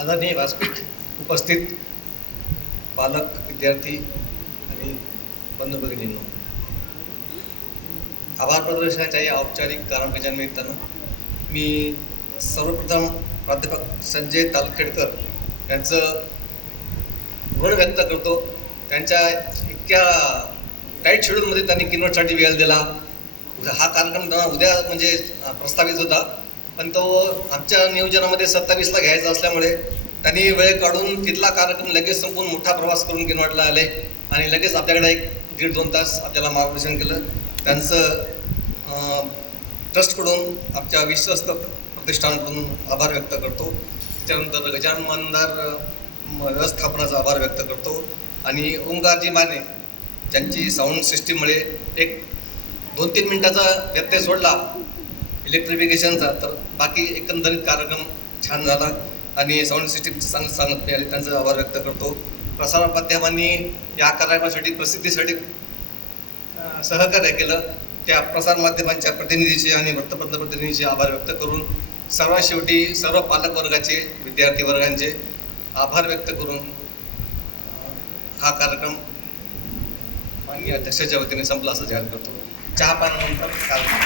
आदरणीय व्यासपीठ उपस्थित पालक विद्यार्थी आणि बंधू भगिनींनो आभार प्रदर्शनाच्या या औपचारिक कारणकाच्या निमित्तानं मी सर्वप्रथम प्राध्यापक संजय तालखेडकर यांचं ऋण व्यक्त करतो. त्यांच्या इतक्या टाईट शेड्यूलमध्ये त्यांनी किनवटसाठी वेळ दिला. हा कार्यक्रम त्यांना उद्या म्हणजे प्रस्तावित होता. पण तो आमच्या नियोजनामध्ये सत्तावीसला घ्यायचा असल्यामुळे त्यांनी वेळ काढून तिथला कार्यक्रम लगेच संपून मोठा प्रवास करून किनवटला आले. आणि लगेच आपल्याकडे एक दीड दोन तास आपल्याला मार्गदर्शन केलं. त्यांचं ट्रस्टकडून आमच्या विश्वस्त प्रतिष्ठानकडून आभार व्यक्त करतो. त्याच्यानंतर गजानन मानदार व्यवस्थापनाचा आभार व्यक्त करतो. आणि ओंकारजी माने ज्यांची साऊंड सिस्टीममुळे एक दोन तीन मिनटाचा व्यत्यय सोडला. इलेक्ट्रिफिकेशनचा तर बाकी एकंदरीत कार्यक्रम छान झाला आणि साऊंड सिस्टीमचं सांग सांगत मिळाले त्यांचा आभार व्यक्त करतो. प्रसार माध्यमांनी या कार्यक्रमासाठी प्रसिद्धीसाठी सहकार्य केलं. त्या प्रसारमाध्यमांच्या प्रतिनिधीचे आणि वृत्तपत्र प्रतिनिधीचे आभार व्यक्त करून सर्वात शेवटी सर्व पालक वर्गाचे विद्यार्थी वर्गांचे आभार व्यक्त करून हा कार्यक्रम माननीय अध्यक्षाच्या वतीने संपला असं जाहीर करतो. चहा पाण्यानंतर कार्यक्रम